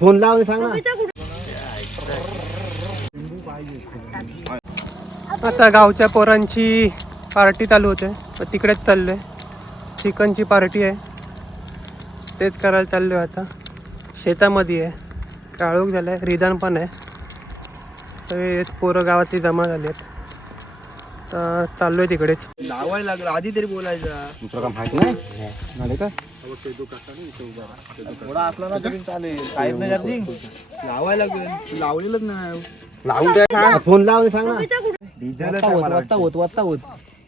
Phone लाव आणि सांग ना आता गावच्या पोरांची पार्टी चालू होते. तिकडेच चाललोय चिकनची पार्टी आहे. तेच करायला चाललोय आता. शेतामध्ये आहे. काळोख झालं आहे रिदान पण आहे. सगळे पोरं गावातली जमा झाली आहेत तर चाललोय तिकडेच. लावायला लागलं आधी तरी बोलायचा. तुला काय माहीत नाही? झाले का? थोडा असला ना तरी चालेल. साहेब नाही चार्जिंग लावायला लागेल तू लावलेलंच नाही लावून द्या फोन सांग ना. डिझेल होत वाटता होत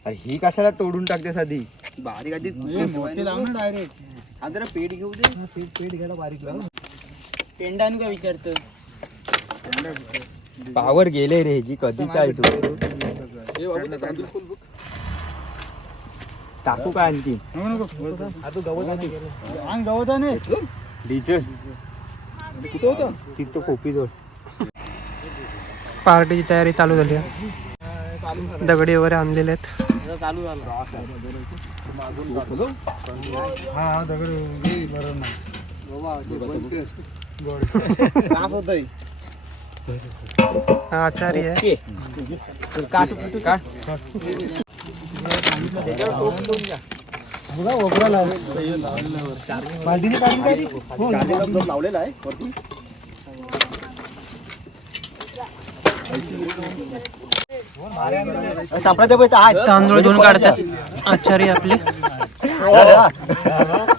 अरे ही कशाला तोडून टाकते साधी? बारीक आधी डायरेक्ट हा जरा पेट घेऊ दे. पेट घ्यायला बारीक लाव. पेंडा आणू का विचारतो? पावर गेले रे जी कधी काय तू. टाकू काय आणखी? डिझेल कुठं होतं? तिथं खोपी जोड पार्टीची तयारी चालू झाली दगडी वगैरे आणलेले आहेत. चालू झालं. हा आचार्य आहे काट काट लावलेला आहे वरती सापडायचं पैसे आहेत. तांदूळ धुवून काढतात. आचार्य आपले.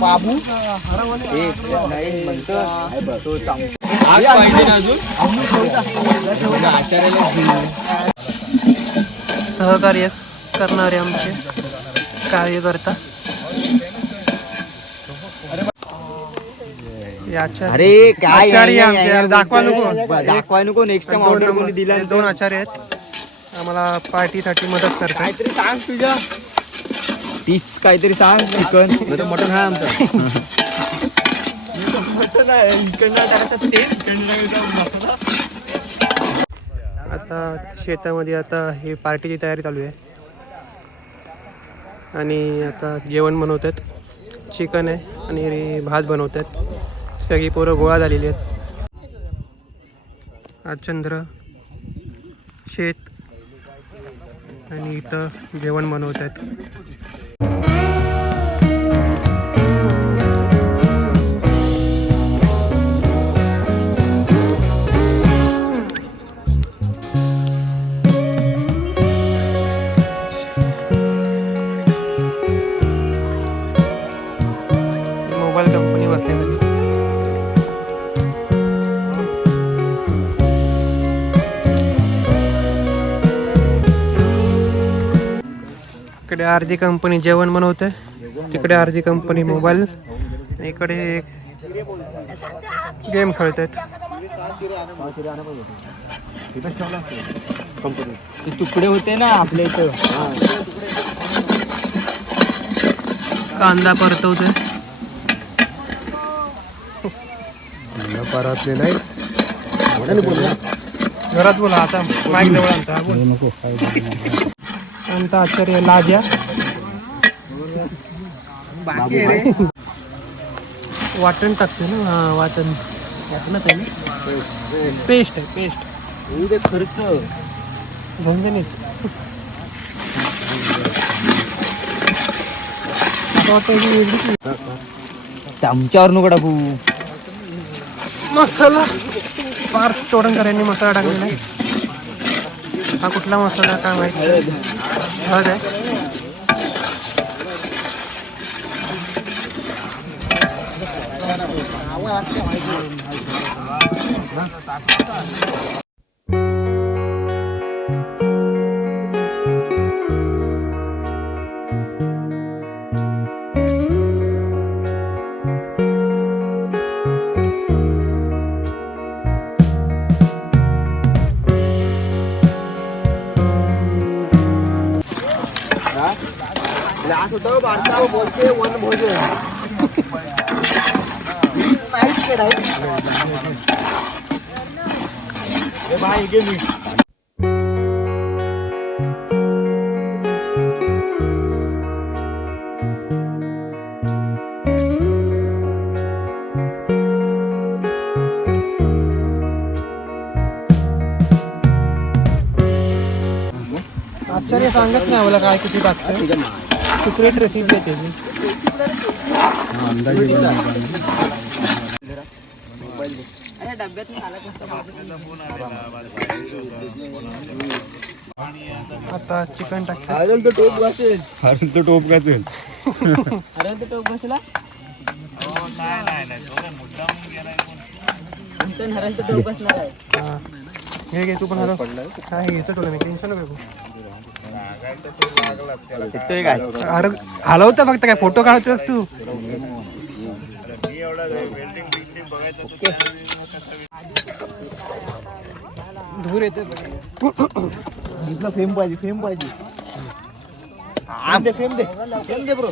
बाबू नाही म्हणतो तो सहकार्य करणारे आमचे कार्यकर्ता. अरे काय आचार्य आमचे दाखवा नको. दाखवाय नको नेक्स्ट टाइम ऑर्डर कोणी दिला दोन आचार्य आहेत. आम्हाला पार्टीसाठी मदत करतात. काहीतरी सांग तुझ्या. तीच काहीतरी सांग चिकन. मटन आहे आमचं. आता शेतामध्ये आता ही पार्टीची तयारी चालू आहे. आणि आता जेवण बनवतात. चिकन आहे आणि भात बनवतात. सगळी पोरं गोळा झालेली आहेत. आज चंद्र शेत आणि इथं जेवण बनवतात. इकडे अर्धी कंपनी जेवण बनवते तिकडे अर्धी कंपनी मोबाईल. आणि इकडे गेम खेळतात. तुकडे होते ना आपल्या इथं. कांदा परतवते परतले नाही. घरात बोला आता माईक जवळ आणता बोल. आमचा आचार्य लाजा वाटण टाकते ना हा वाटण. वाटणच आहे ना? पेस्ट आहे पेस्ट. खर्च. झणझणीत. असं वाटतं की वेगळीच चमच्यावर नको टाकू. मसाला. फार तोडणकरांनी मसाला टाकलेला हा कुठला मसाला काय माहिती? હવે ग्लास होतो बारका बोलते वन भोजन ए भाई घे मी आश्चर्य सांगत नाही आम्हाला काय किती टाकतं सिक्रेट रेसिपी आहे त्याची अरे डब्यात आला आता चिकन टाकतं. तो टोप घासेल. अरे तो टोप घासेल. अरे ते टोक बसला कोणतं नारळचं टोक बसणार आहे? हा. घे तू पण हरव. काय घेतो तुला मी. टेन्शन नको तिथे काय? अरे हलवतं फक्त काय? फोटो काढतोस तू? धूर येते इथलं फेम पाहिजे फेम पाहिजे. फेम दे. फेम दे फेम दे ब्रो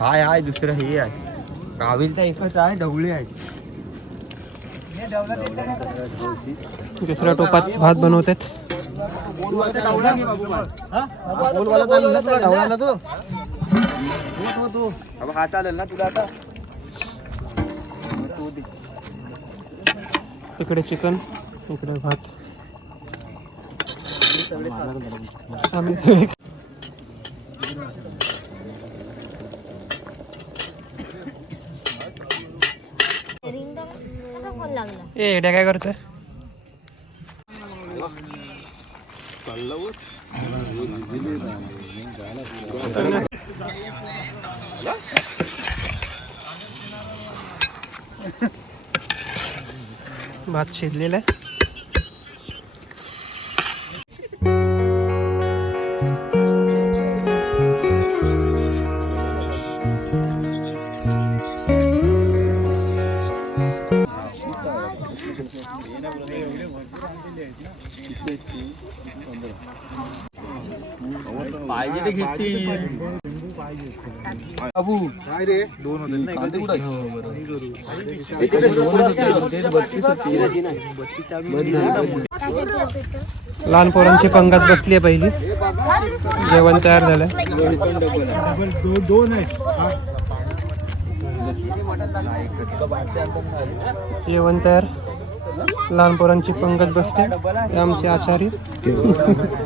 हाय हाय दुसरं हे आहे. गावील तर एकच आहे ढवळी आहे. दुसऱ्या टोपात भात बनवतात. हा चालेल ना तुला आता इकडे चिकन इकडे भात. आम्ही ए एड्या काय करतोय? भात शिजलेला आहे. घेतील. बाबू. काय रे? दोन होते. लहान पोरांची पंगत बसली आहे पहिली. जेवण तयार झालंय जेवण तयार. लहान पोरांची पंगत बसते. हे आमचे आचारी.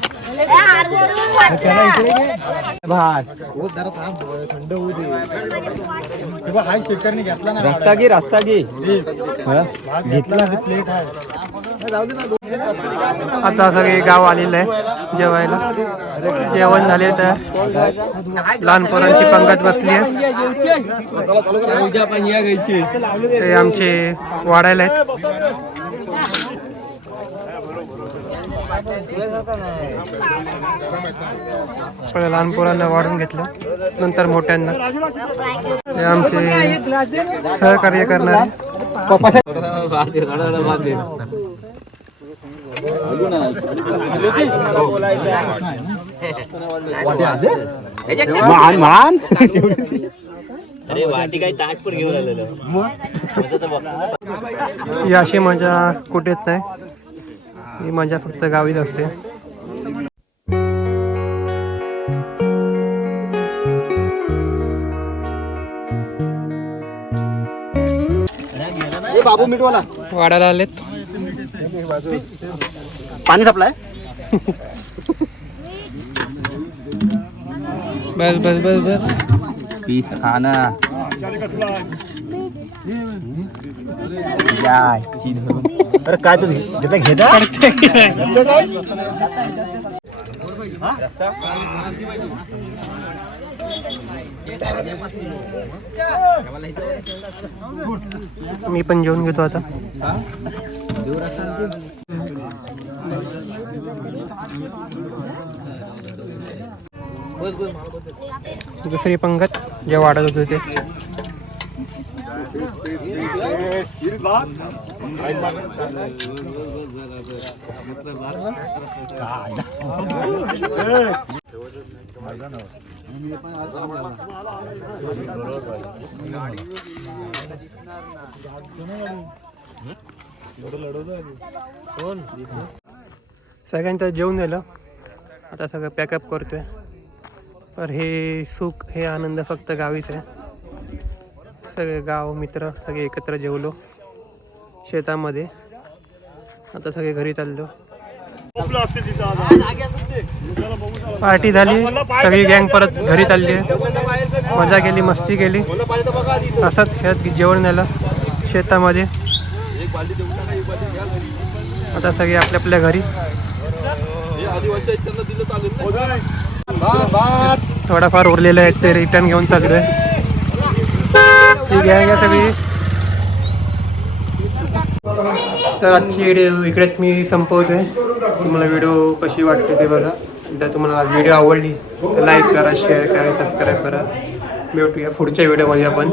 थंड होऊ दे हाय शेखरने घेतला ना रस्सा घे रस्सा घे घेतला प्लेट आता सगळे गाव आलेलं आहे जेवायला. जेवण झाले तर लहान पोरांची पंगत बसली आहे. ते आमचे वाढायला आहेत. पहिले लहान पोरांना वाढून घेतलं. नंतर मोठ्यांना. हे आमचे सहकार्य करणारे. मान मान ही अशी मजा कुठेच नाही. ही मजा फक्त गावीच असते. बाबू मिठवाला. वाढायला आलेत. पाणी सप्लाय? बस बस बस बस. पीस खाना अरे काय तुम्ही घेता घेता मी पण जेवून घेतो आता. दुसरी पंगत जे वाढत होते ते. सगळ्यांचं जेवण झालं. आता सगळं पॅकअप करतोय. तर हे सुख हे आनंद फक्त गावीच आहे. सगळे गाव मित्र सगळे एकत्र जेवलो. शेतामध्ये. आता सगळे घरी चाललो. पार्टी झाली. सगळी गँग परत घरी चालली आहे. मजा केली मस्ती केली. असंच खेळत जेवण झालं शेतामध्ये. आता सगळे आपल्या आपल्या घरी. थोडाफार उरलेलं आहे ते रिटर्न घेऊन चालू आहे ती गँग आहे सगळी. तर आजची व्हिडिओ इकडेच मी संपवतोय. तुम्हाला व्हिडिओ कशी वाटते ते बघा. जर तुम्हाला व्हिडिओ आवडली तर लाईक करा शेअर करा सबस्क्राईब करा. भेटूया पुढच्या व्हिडिओमध्ये आपण.